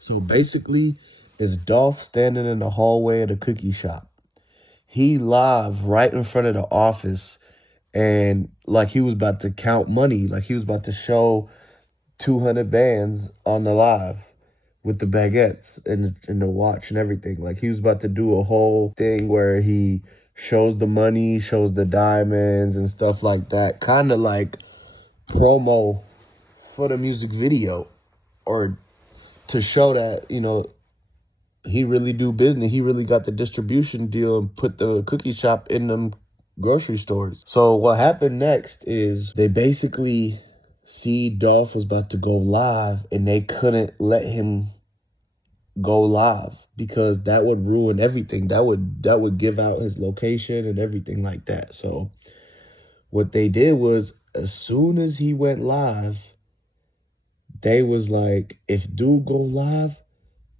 So basically, it's Dolph standing in the hallway of the cookie shop. He live right in front of the office, and like he was about to count money, like he was about to show 200 bands on the live with the baguettes and the watch and everything. Like he was about to do a whole thing where he shows the money, shows the diamonds and stuff like that. Kind of like promo for the music video, or to show that, he really do business. He really got the distribution deal and put the cookie shop in them grocery stores. So what happened next is they basically see Dolph was about to go live, and they couldn't let him go live because that would ruin everything. That would give out his location and everything like that. So what they did was, as soon as he went live, they was like, if dude go live,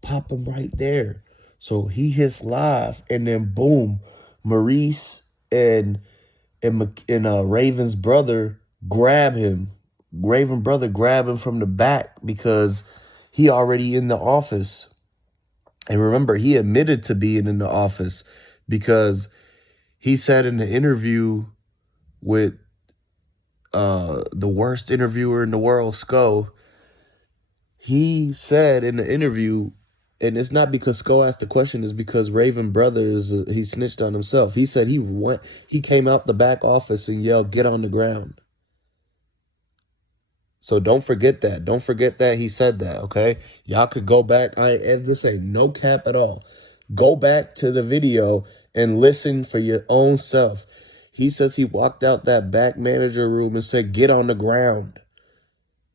pop him right there. So he hits live, and then boom, Maurice and Raven's brother grab him. Raven brother grab him from the back because he already in the office. And remember, he admitted to being in the office because he said in the interview with the worst interviewer in the world, Sko, he said in the interview, and it's not because Sko asked the question, it's because Raven Brothers, he snitched on himself. He said he came out the back office and yelled, "Get on the ground." So don't forget that. Don't forget that he said that, okay? Y'all could go back. And this ain't no cap at all. Go back to the video and listen for your own self. He says he walked out that back manager room and said, "Get on the ground."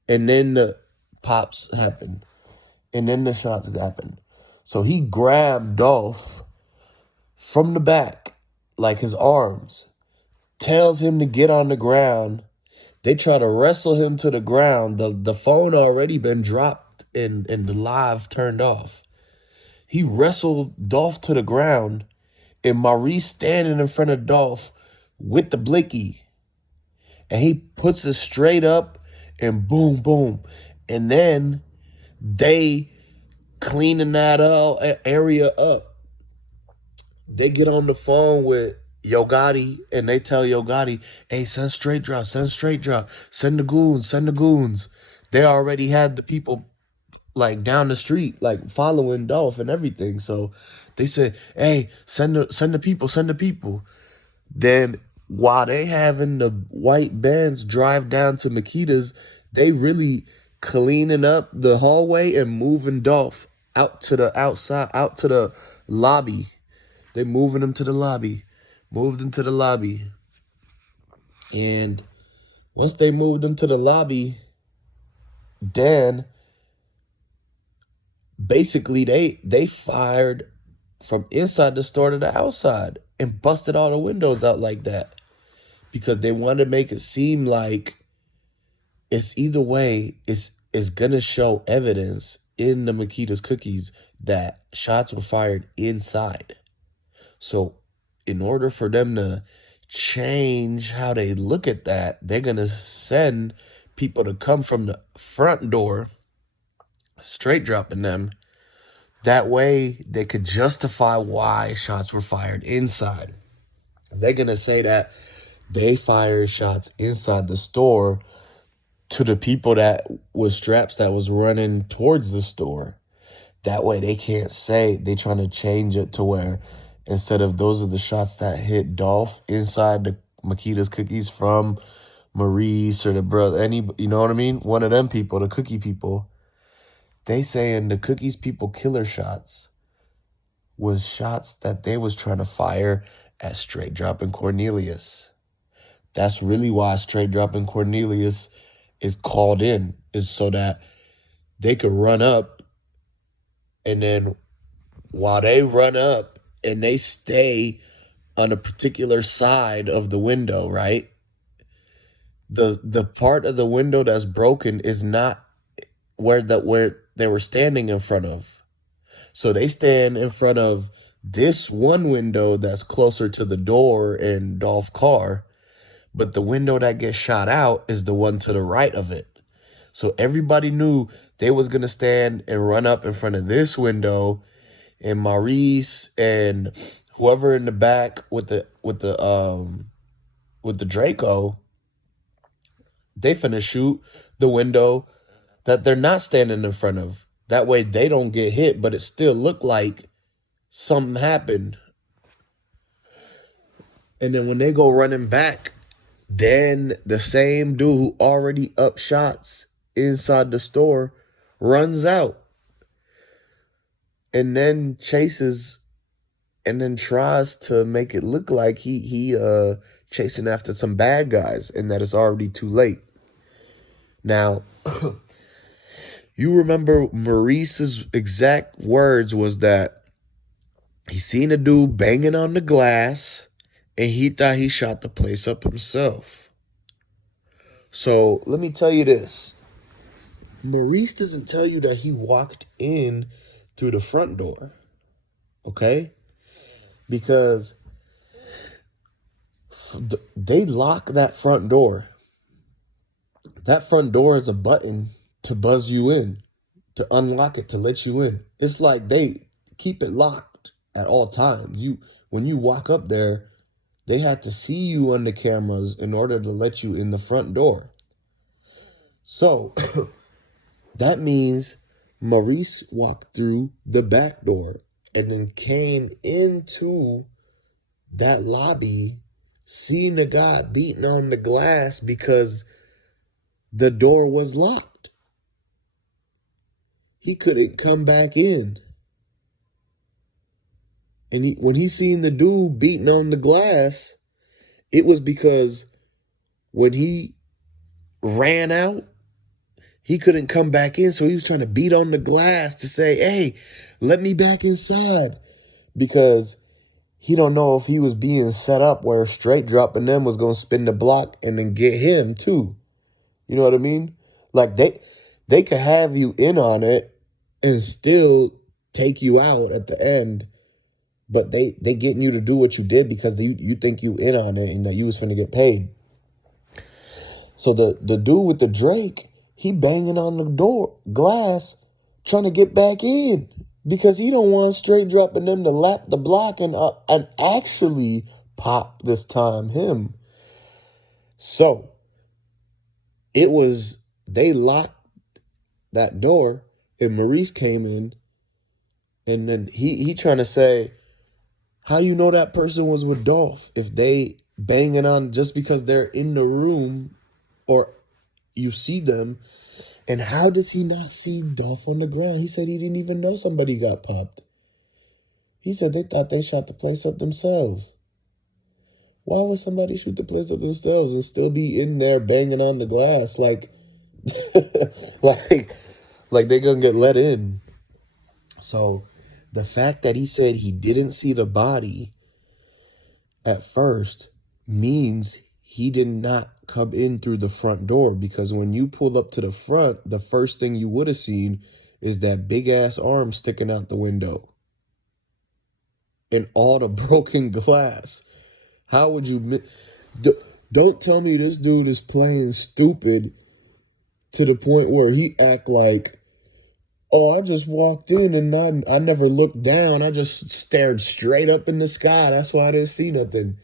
And then the pops happened. And then the shots happened. So he grabbed Dolph from the back, like his arms, tells him to get on the ground. They try to wrestle him to the ground. The phone already been dropped and the live turned off. He wrestled Dolph to the ground, and Maurice standing in front of Dolph with the blicky. And he puts it straight up, and boom, boom. And then they cleaning that area up. They get on the phone with Yo Gotti, and they tell Yo Gotti, "Hey, send straight drop, send straight drop, send the goons, send the goons." They already had the people like down the street, like following Dolph and everything. So they said, "Hey, send the people, send the people." Then while they having the white bands drive down to Makedas, they really cleaning up the hallway and moving Dolph out to the outside, out to the lobby. They moving him to the lobby. Moved him to the lobby. And once they moved him to the lobby, then basically they fired from inside the store to the outside and busted all the windows out like that, because they wanted to make it seem like it's either way, it's gonna show evidence in the Makedas cookies that shots were fired inside. So in order for them to change how they look at that, they're gonna send people to come from the front door, straight dropping them. That way they could justify why shots were fired inside. They're gonna say that they fired shots inside the store to the people that with straps that was running towards the store. That way they can't say, they trying to change it to where instead of those are the shots that hit Dolph inside the Makedas cookies from Maurice or the brother, you know what I mean? One of them people, the cookie people, they saying the cookies people killer shots was shots that they was trying to fire at Straight Dropping Cornelius. That's really why Straight Dropping Cornelius is called in, is so that they could run up, and then while they run up and they stay on a particular side of the window, right? The part of the window that's broken is not where they were standing in front of. So they stand in front of this one window that's closer to the door in Dolph car, but the window that gets shot out is the one to the right of it. So everybody knew they was gonna stand and run up in front of this window, and Maurice and whoever in the back with the Draco, they finna shoot the window that they're not standing in front of. That way they don't get hit, but it still looked like something happened. And then when they go running back, then the same dude who already up shots inside the store runs out and then chases and then tries to make it look like he chasing after some bad guys and that it's already too late. Now, you remember Maurice's exact words was that he seen a dude banging on the glass and he thought he shot the place up himself. So let me tell you this. Maurice doesn't tell you that he walked in through the front door. Okay? Because they lock that front door. That front door is a button to buzz you in, to unlock it, to let you in. It's like they keep it locked at all times. When you walk up there, they had to see you on the cameras in order to let you in the front door. So that means Maurice walked through the back door and then came into that lobby, seeing the guy beating on the glass because the door was locked. He couldn't come back in. And when he seen the dude beating on the glass, it was because when he ran out, he couldn't come back in. So he was trying to beat on the glass to say, hey, let me back inside. Because he don't know if he was being set up where straight dropping them was going to spin the block and then get him too. You know what I mean? Like they could have you in on it and still take you out at the end. But they getting you to do what you did because you think you in on it and that you was finna get paid. So the dude with the Drake, he banging on the door glass, trying to get back in because he don't want straight dropping them to lap the block and actually pop this time him. So they locked that door and Maurice came in and then he trying to say, how you know that person was with Dolph if they banging on just because they're in the room or you see them? And how does he not see Dolph on the ground? He said he didn't even know somebody got popped. He said they thought they shot the place up themselves. Why would somebody shoot the place up themselves and still be in there banging on the glass like like they gonna get let in? So the fact that he said he didn't see the body at first means he did not come in through the front door, because when you pull up to the front, the first thing you would have seen is that big ass arm sticking out the window and all the broken glass. How would you don't tell me this dude is playing stupid to the point where he act like, oh, I just walked in and I never looked down. I just stared straight up in the sky. That's why I didn't see nothing.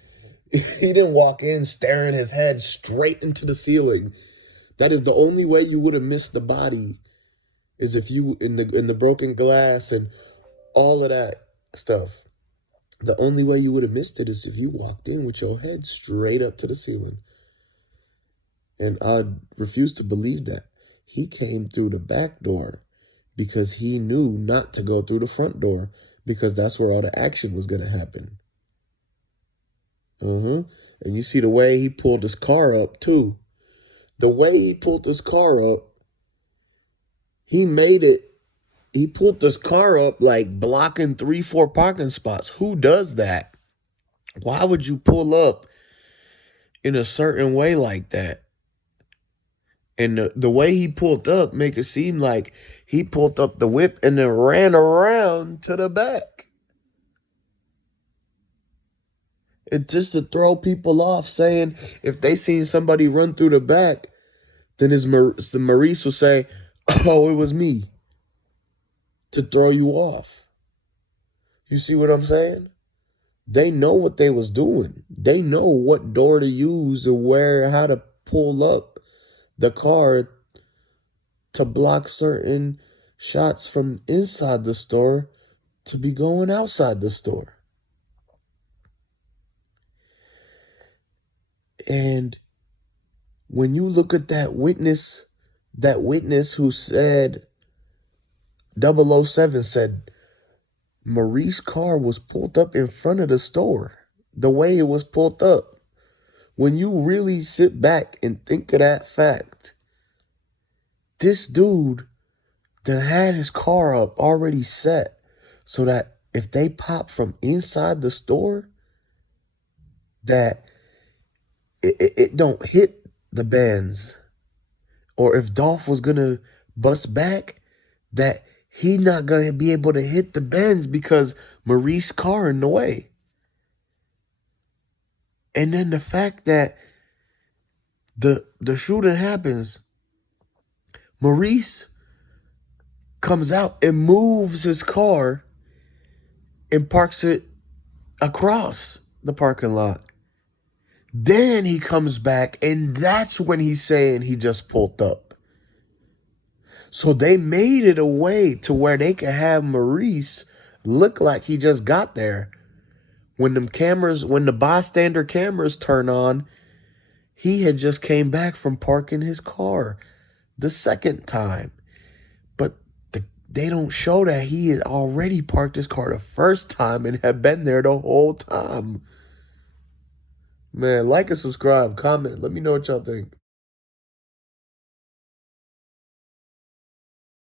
He didn't walk in staring his head straight into the ceiling. That is the only way you would have missed the body, is if you in the broken glass and all of that stuff. The only way you would have missed it is if you walked in with your head straight up to the ceiling. And I refuse to believe that. He came through the back door because he knew not to go through the front door, because that's where all the action was going to happen. And you see the way he pulled his car up too. The way he pulled his car up, he pulled this car up like blocking 3-4 parking spots. Who does that? Why would you pull up in a certain way like that? And the way he pulled up make it seem like he pulled up the whip and then ran around to the back. It's just to throw people off, saying if they seen somebody run through the back, then the Maurice would say, "Oh, it was me," to throw you off. You see what I'm saying? They know what they was doing. They know what door to use and how to pull up the car to block certain shots from inside the store to be going outside the store. And when you look at that witness who said 007 said Maurice's car was pulled up in front of the store, the way it was pulled up. When you really sit back and think of that fact, this dude that had his car up already set so that if they pop from inside the store, that it don't hit the bands. Or if Dolph was gonna bust back, that he not gonna be able to hit the bends because Maurice's car in the way. And then the fact that the shooting happens, Maurice comes out and moves his car and parks it across the parking lot. Then he comes back, and that's when he's saying he just pulled up. So they made it a way to where they could have Maurice look like he just got there. When the bystander cameras turn on, he had just came back from parking his car the second time. But they don't show that he had already parked his car the first time and had been there the whole time. Man, like and subscribe, comment. Let me know what y'all think.